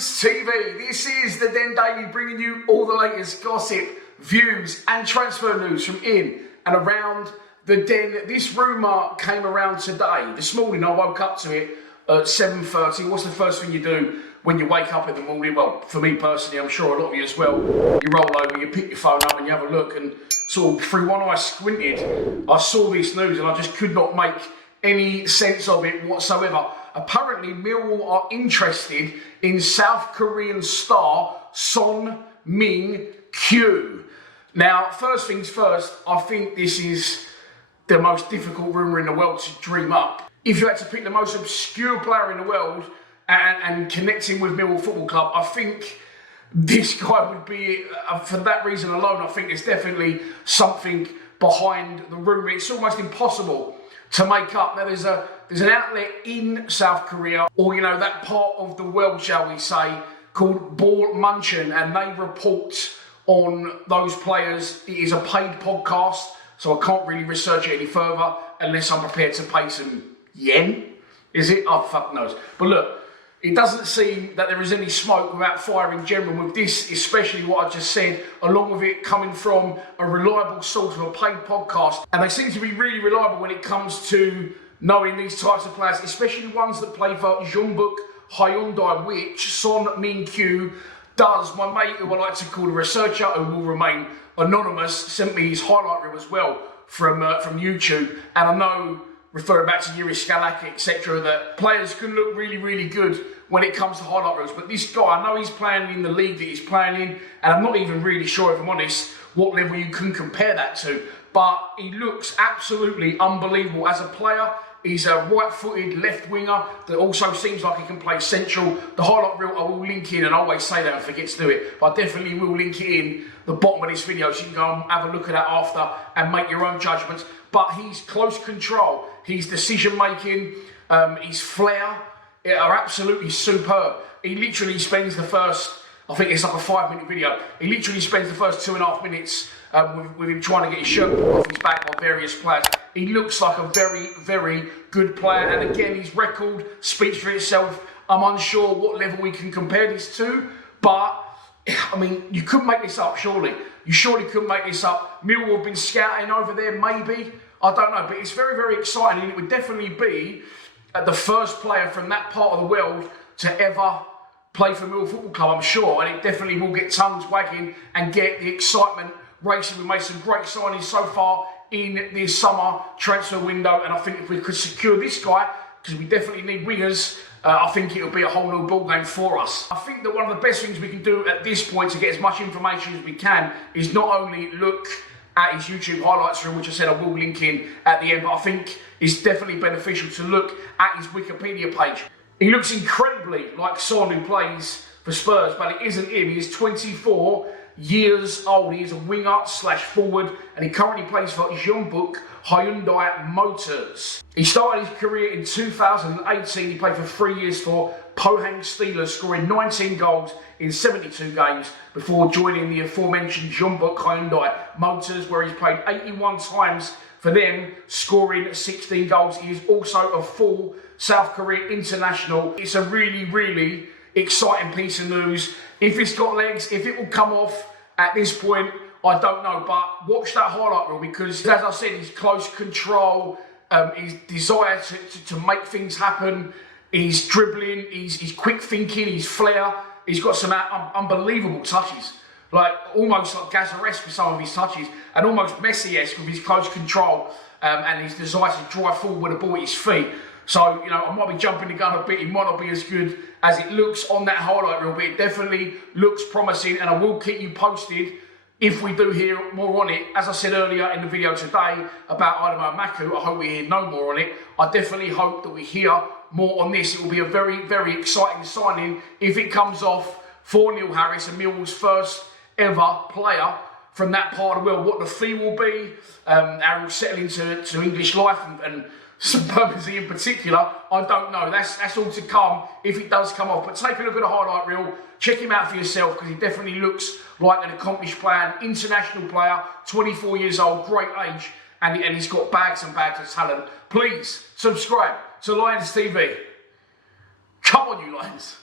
Lions TV. This is the Den Daily, bringing you all the latest gossip, views and transfer news from in and around the Den. This rumour came around today. This morning I woke up to it at 7:30. What's the first thing you do when you wake up in the morning? Well, for me personally, I'm sure a lot of you as well. You roll over, you pick your phone up and you have a look, and sort of through one eye squinted, I saw this news and I just could not make any sense of it whatsoever. Apparently, Millwall are interested in South Korean star Son Min-kyu. Now, first things first, I think this is the most difficult rumour in the world to dream up. If you had to pick the most obscure player in the world and connect him with Millwall Football Club, I think this guy would be, for that reason alone, I think there's definitely something behind the rumour. It's almost impossible to make up. Now, there's an outlet in South Korea, or you know, that part of the world, shall we say, called Ball Munchin, and they report on those players. It is a paid podcast, so I can't really research it any further unless I'm prepared to pay some yen. Is it? Oh, fuck knows. But look, it doesn't seem that there is any smoke without fire in general with this, especially what I just said, along with it coming from a reliable source of a paid podcast. And they seem to be really reliable when it comes to knowing these types of players, especially ones that play for Jeonbuk Hyundai, which Son Min-kyu does. My mate, who I like to call a researcher, who will remain anonymous, sent me his highlight reel as well from YouTube. And I know, referring back to Yuri Skalak, etc., that players can look really, really good when it comes to highlight reels. But this guy, I know he's playing in the league that he's playing in, and I'm not even really sure, if I'm honest, what level you can compare that to. But he looks absolutely unbelievable as a player. He's a right-footed left winger that also seems like he can play central. The highlight reel I will link in, and I always say that and forget to do it, but I definitely will link it in the bottom of this video, so you can go and have a look at that after and make your own judgments. But he's close control, his decision making, his flair are absolutely superb. He literally spends the first, I think it's like a 5-minute video, he literally spends the first 2.5 minutes with him trying to get his shirt pulled off his back by various players. He looks like a very, very good player, and again, his record speaks for itself. I'm unsure what level we can compare this to, but I mean, you couldn't make this up, surely. You surely couldn't make this up. Millwall have been scouting over there, maybe. I don't know, but it's very, very exciting, and it would definitely be the first player from that part of the world to ever play for Millwall Football Club, I'm sure, and it definitely will get tongues wagging and get the excitement racing. We made some great signings so far in this summer transfer window, and I think if we could secure this guy, because we definitely need wingers, I think it'll be a whole new ball game for us. I think that one of the best things we can do at this point to get as much information as we can is not only look at his YouTube highlights reel, which I said I will link in at the end, but I think it's definitely beneficial to look at his Wikipedia page. He looks incredibly like Son, who plays for Spurs, but it isn't him. He is 24 years old. He is a winger slash forward, and he currently plays for Jeonbuk Hyundai Motors. He started his career in 2018. He played for 3 years for Pohang Steelers, scoring 19 goals in 72 games before joining the aforementioned Jeonbuk Hyundai Motors, where he's played 81 times for them, scoring 16 goals. He is also a full South Korea international. It's a really, really exciting piece of news. If it's got legs, if it will come off at this point, I don't know, but watch that highlight reel, because as I said, his close control, his desire to make things happen, his dribbling, his quick thinking, his flair, he's got some unbelievable touches, like almost like Gazaresque with some of his touches, and almost Messi-esque with his close control and his desire to drive forward with the ball at his feet. So, you know, I might be jumping the gun a bit. It might not be as good as it looks on that highlight reel, but it definitely looks promising, and I will keep you posted if we do hear more on it. As I said earlier in the video today about Adamo Maku, I hope we hear no more on it. I definitely hope that we hear more on this. It will be a very, very exciting signing if it comes off for Neil Harris and Millwall's first ever player from that part of the world. What the fee will be, how he'll settle into English life and some purposely in particular, I don't know. That's all to come if it does come off. But take a look at the highlight reel. Check him out for yourself, because he definitely looks like an accomplished player, an international player, 24 years old, great age, and he's got bags and bags of talent. Please subscribe to Lions TV. Come on, you Lions.